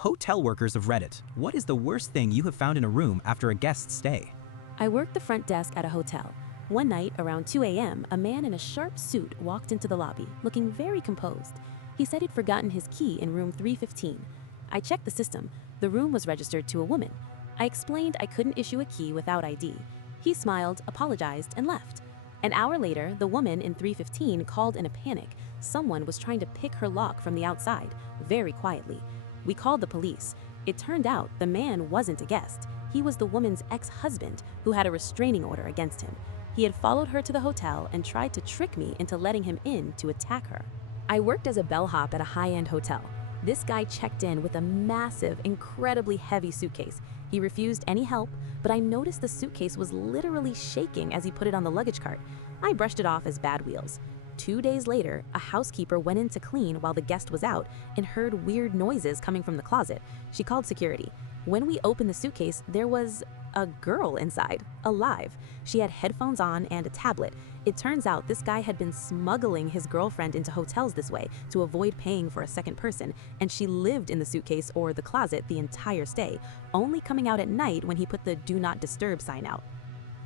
Hotel workers of Reddit, what is the worst thing you have found in a room after a guest's stay? I worked the front desk at a hotel. One night, around 2 a.m., a man in a sharp suit walked into the lobby, looking very composed. He said he'd forgotten his key in room 315. I checked the system. The room was registered to a woman. I explained I couldn't issue a key without ID. He smiled, apologized, and left. An hour later, the woman in 315 called in a panic. Someone was trying to pick her lock from the outside, very quietly. We called the police. It turned out the man wasn't a guest. He was the woman's ex-husband who had a restraining order against him. He had followed her to the hotel and tried to trick me into letting him in to attack her. I worked as a bellhop at a high-end hotel. This guy checked in with a massive, incredibly heavy suitcase. He refused any help, but I noticed the suitcase was literally shaking as he put it on the luggage cart. I brushed it off as bad wheels. 2 days later, a housekeeper went in to clean while the guest was out and heard weird noises coming from the closet. She called security. When we opened the suitcase, there was a girl inside, alive. She had headphones on and a tablet. It turns out this guy had been smuggling his girlfriend into hotels this way to avoid paying for a second person, and she lived in the suitcase or the closet the entire stay, only coming out at night when he put the "Do Not Disturb" sign out.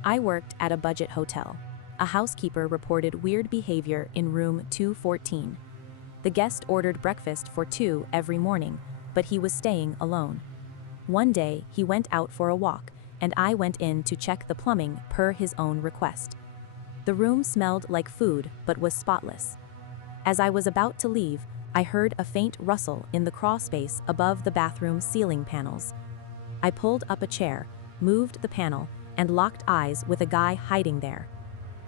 I worked at a budget hotel. A housekeeper reported weird behavior in room 214. The guest ordered breakfast for 2 every morning, but he was staying alone. One day, he went out for a walk, and I went in to check the plumbing per his own request. The room smelled like food, but was spotless. As I was about to leave, I heard a faint rustle in the crawl space above the bathroom ceiling panels. I pulled up a chair, moved the panel, and locked eyes with a guy hiding there.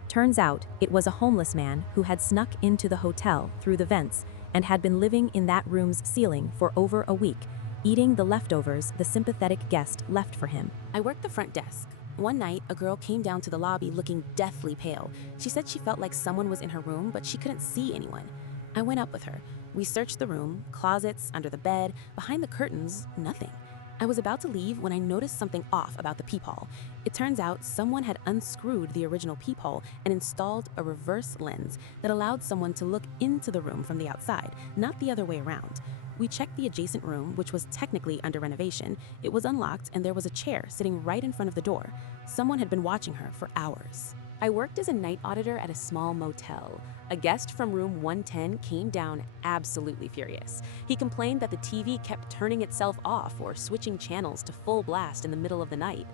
Turns out, it was a homeless man who had snuck into the hotel through the vents and had been living in that room's ceiling for over a week, eating the leftovers the sympathetic guest left for him. I worked the front desk. One night, a girl came down to the lobby looking deathly pale. She said she felt like someone was in her room, but she couldn't see anyone. I went up with her. We searched the room, closets, under the bed, behind the curtains, nothing. I was about to leave when I noticed something off about the peephole. It turns out someone had unscrewed the original peephole and installed a reverse lens that allowed someone to look into the room from the outside, not the other way around. We checked the adjacent room, which was technically under renovation. It was unlocked and there was a chair sitting right in front of the door. Someone had been watching her for hours. I worked as a night auditor at a small motel. A guest from room 110 came down absolutely furious. He complained that the TV kept turning itself off or switching channels to full blast in the middle of the night.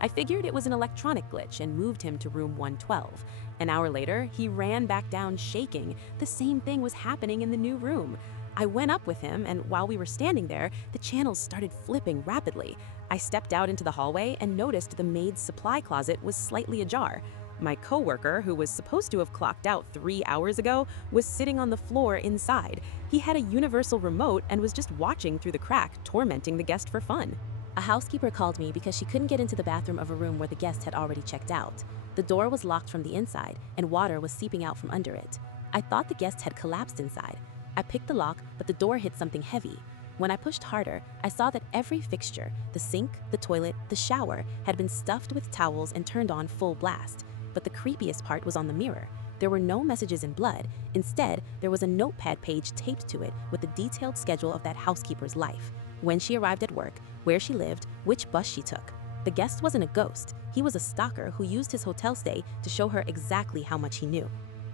I figured it was an electronic glitch and moved him to room 112. An hour later, he ran back down shaking. The same thing was happening in the new room. I went up with him, and while we were standing there, the channels started flipping rapidly. I stepped out into the hallway and noticed the maid's supply closet was slightly ajar. My coworker, who was supposed to have clocked out 3 hours ago, was sitting on the floor inside. He had a universal remote and was just watching through the crack, tormenting the guest for fun. A housekeeper called me because she couldn't get into the bathroom of a room where the guest had already checked out. The door was locked from the inside, and water was seeping out from under it. I thought the guest had collapsed inside. I picked the lock, but the door hit something heavy. When I pushed harder, I saw that every fixture, the sink, the toilet, the shower, had been stuffed with towels and turned on full blast. But the creepiest part was on the mirror. There were no messages in blood. Instead, there was a notepad page taped to it with the detailed schedule of that housekeeper's life. When she arrived at work, where she lived, which bus she took. The guest wasn't a ghost. He was a stalker who used his hotel stay to show her exactly how much he knew.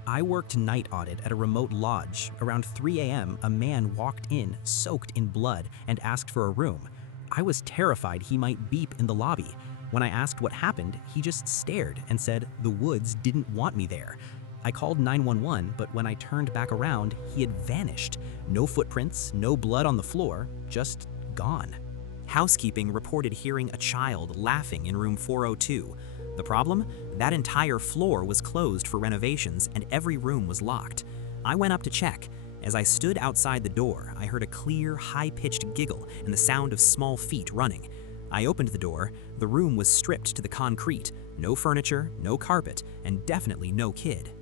I worked night audit at a remote lodge. Around 3 a.m., a man walked in, soaked in blood, and asked for a room. I was terrified he might beep in the lobby. When I asked what happened, he just stared and said the woods didn't want me there. I called 911, but when I turned back around, he had vanished. No footprints, no blood on the floor, just gone. Housekeeping reported hearing a child laughing in room 402. The problem? That entire floor was closed for renovations and every room was locked. I went up to check. As I stood outside the door, I heard a clear, high-pitched giggle and the sound of small feet running. I opened the door. The room was stripped to the concrete. No furniture, no carpet, and definitely no kid.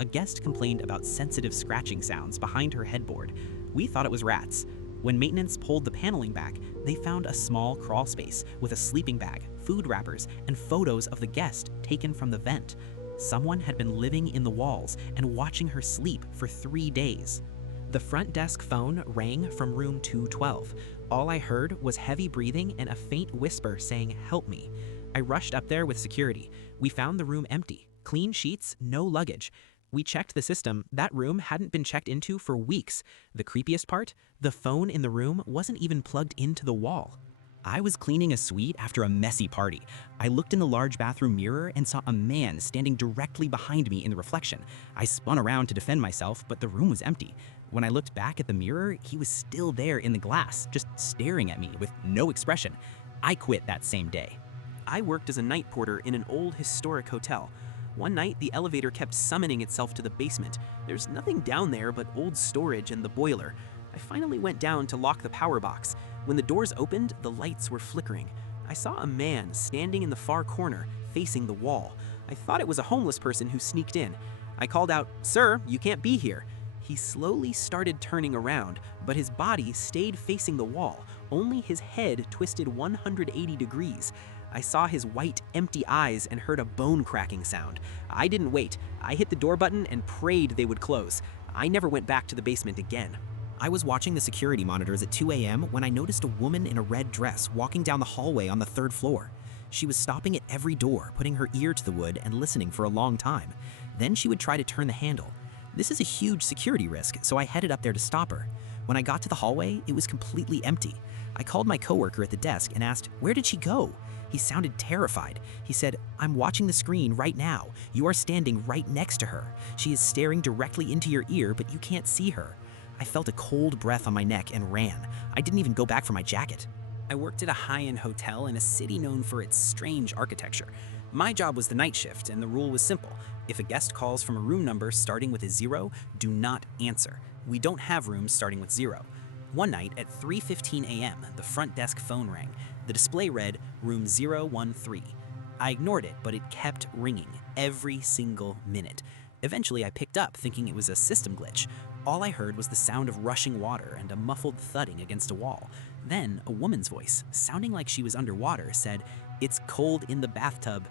A guest complained about sensitive scratching sounds behind her headboard. We thought it was rats. When maintenance pulled the paneling back, they found a small crawl space with a sleeping bag, food wrappers, and photos of the guest taken from the vent. Someone had been living in the walls and watching her sleep for 3 days. The front desk phone rang from room 212. All I heard was heavy breathing and a faint whisper saying, "Help me." I rushed up there with security. We found the room empty. Clean sheets, no luggage. We checked the system. That room hadn't been checked into for weeks. The creepiest part? The phone in the room wasn't even plugged into the wall. I was cleaning a suite after a messy party. I looked in the large bathroom mirror and saw a man standing directly behind me in the reflection. I spun around to defend myself, but the room was empty. When I looked back at the mirror, he was still there in the glass, just staring at me with no expression. I quit that same day. I worked as a night porter in an old historic hotel. One night, the elevator kept summoning itself to the basement. There's nothing down there but old storage and the boiler. I finally went down to lock the power box. When the doors opened, the lights were flickering. I saw a man standing in the far corner, facing the wall. I thought it was a homeless person who sneaked in. I called out, "Sir, you can't be here." He slowly started turning around, but his body stayed facing the wall, only his head twisted 180 degrees. I saw his white, empty eyes and heard a bone-cracking sound. I didn't wait. I hit the door button and prayed they would close. I never went back to the basement again. I was watching the security monitors at 2 a.m. when I noticed a woman in a red dress walking down the hallway on the 3rd floor. She was stopping at every door, putting her ear to the wood and listening for a long time. Then she would try to turn the handle. This is a huge security risk, so I headed up there to stop her. When I got to the hallway, it was completely empty. I called my coworker at the desk and asked, "Where did she go?" He sounded terrified. He said, "I'm watching the screen right now. You are standing right next to her. She is staring directly into your ear, but you can't see her." I felt a cold breath on my neck and ran. I didn't even go back for my jacket. I worked at a high-end hotel in a city known for its strange architecture. My job was the night shift, and the rule was simple. If a guest calls from a room number starting with a 0, do not answer. We don't have rooms starting with 0. One night at 3:15 a.m., the front desk phone rang. The display read, "Room 013." I ignored it, but it kept ringing every single minute. Eventually, I picked up, thinking it was a system glitch. All I heard was the sound of rushing water and a muffled thudding against a wall. Then, a woman's voice, sounding like she was underwater, said, "It's cold in the bathtub."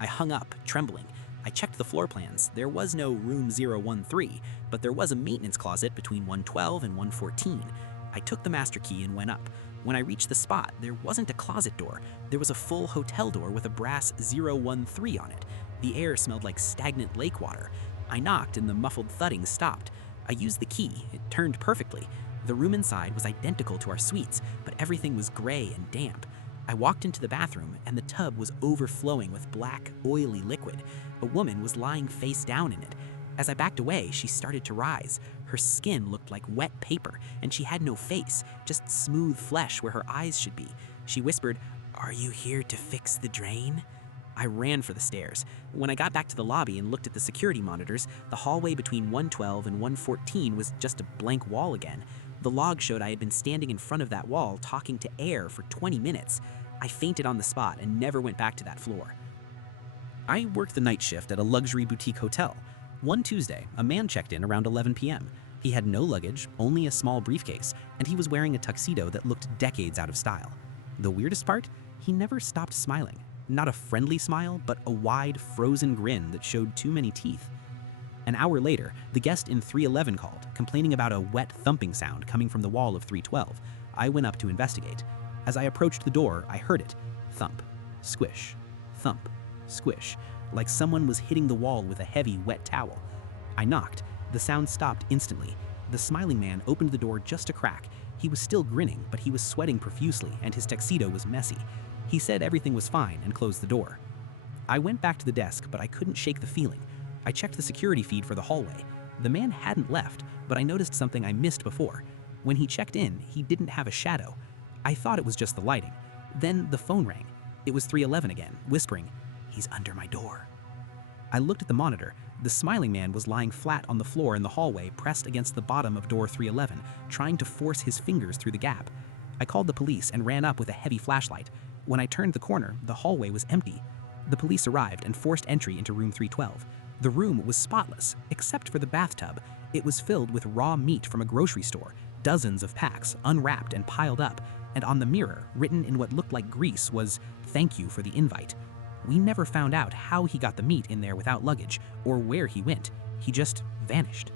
I hung up, trembling. I checked the floor plans. There was no room 013, but there was a maintenance closet between 112 and 114. I took the master key and went up. When I reached the spot, there wasn't a closet door. There was a full hotel door with a brass 013 on it. The air smelled like stagnant lake water. I knocked and the muffled thudding stopped. I used the key. It turned perfectly. The room inside was identical to our suites, but everything was gray and damp. I walked into the bathroom, and the tub was overflowing with black, oily liquid. A woman was lying face down in it. As I backed away, she started to rise. Her skin looked like wet paper, and she had no face, just smooth flesh where her eyes should be. She whispered, "Are you here to fix the drain?" I ran for the stairs. When I got back to the lobby and looked at the security monitors, the hallway between 112 and 114 was just a blank wall again. The log showed I had been standing in front of that wall talking to air for 20 minutes. I fainted on the spot and never went back to that floor. I worked the night shift at a luxury boutique hotel. One Tuesday, a man checked in around 11 p.m. He had no luggage, only a small briefcase, and he was wearing a tuxedo that looked decades out of style. The weirdest part? He never stopped smiling. Not a friendly smile, but a wide, frozen grin that showed too many teeth. An hour later, the guest in 311 called, complaining about a wet thumping sound coming from the wall of 312. I went up to investigate. As I approached the door, I heard it. Thump, squish, thump, squish, like someone was hitting the wall with a heavy, wet towel. I knocked. The sound stopped instantly. The smiling man opened the door just a crack. He was still grinning, but he was sweating profusely, and his tuxedo was messy. He said everything was fine and closed the door. I went back to the desk, but I couldn't shake the feeling. I checked the security feed for the hallway. The man hadn't left, but I noticed something I missed before. When he checked in, he didn't have a shadow. I thought it was just the lighting. Then the phone rang. It was 311 again, whispering, "He's under my door." I looked at the monitor. The smiling man was lying flat on the floor in the hallway, pressed against the bottom of door 311, trying to force his fingers through the gap. I called the police and ran up with a heavy flashlight. When I turned the corner, the hallway was empty. The police arrived and forced entry into room 312. The room was spotless, except for the bathtub. It was filled with raw meat from a grocery store, dozens of packs, unwrapped and piled up, and on the mirror, written in what looked like grease, was, "Thank you for the invite." We never found out how he got the meat in there without luggage, or where he went. He just vanished.